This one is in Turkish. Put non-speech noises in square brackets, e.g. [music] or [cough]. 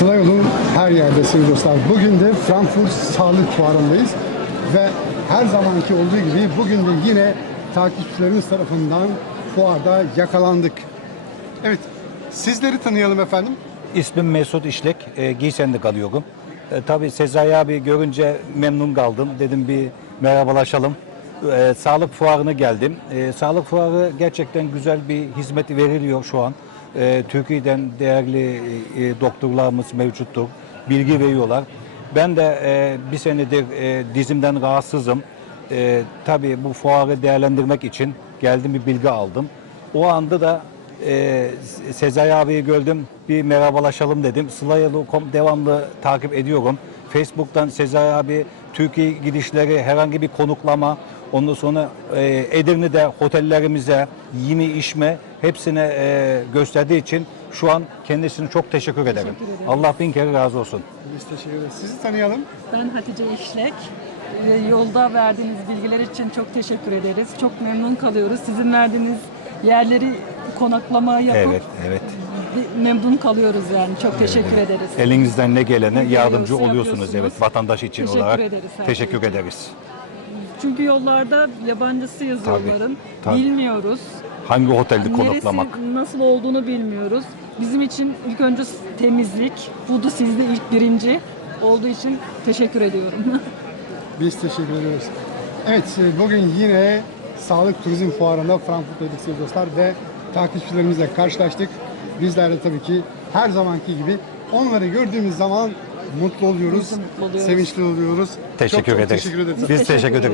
Sıla yolu her yerde sevgili dostlar. Bugün de Frankfurt Sağlık Fuarı'ndayız. Ve her zamanki olduğu gibi bugün de yine takipçilerimiz tarafından fuarda yakalandık. Evet, sizleri tanıyalım efendim. İsmim Mesut İşlek, e, Giysen'de kalıyorum. E, tabii Sezai abi görünce memnun kaldım. Dedim bir merhabalaşalım. E, sağlık fuarına geldim. E, sağlık fuarı gerçekten güzel bir hizmet veriliyor şu an. E, Türkiye'den değerli e, doktorlarımız mevcuttur. Bilgi veriyorlar. Ben de e, bir senedir e, dizimden rahatsızım. E, tabii bu fuarı değerlendirmek için geldim bir bilgi aldım. O anda da e, Sezai abiyi gördüm. Bir merhabalaşalım dedim. Sıla.com devamlı takip ediyorum. Facebook'tan Sezai abi Türkiye gidişleri, herhangi bir konuklama, ondan sonra e, Edirne'de otellerimize, yeme içme hepsine e, gösterdiği için şu an kendisine çok teşekkür ederim. ederim. Allah bin kere razı olsun. Biz teşekkür ederiz. Sizi tanıyalım. Ben Hatice İşlek. Ee, Yolda verdiğiniz bilgiler için çok teşekkür ederiz. Çok memnun kalıyoruz. Sizin verdiğiniz yerleri konaklama yapıp Evet, evet. memnun kalıyoruz yani. Çok teşekkür ederiz. Elinizden ne gelene yardımcı oluyorsunuz evet vatandaş için Teşekkür olarak. ederiz Teşekkür ederiz. Çünkü yollarda yabancısı yazıyorların. tabii. Bilmiyoruz. Hangi otelde konaklamak? Neresi nasıl olduğunu bilmiyoruz. Bizim için ilk önce temizlik. Bu da sizde ilk birinci olduğu için teşekkür ediyorum. [laughs] Biz teşekkür ediyoruz. Evet, e, bugün yine Sağlık Turizm Fuarı'nda Frankfurt'taydık sevgili dostlar ve takipçilerimizle karşılaştık. Bizler de tabii ki her zamanki gibi onları gördüğümüz zaman mutlu oluyoruz, mutlu oluyoruz. sevinçli oluyoruz. Teşekkür çok, çok ederiz. teşekkür ederiz. Biz teşekkür ederiz.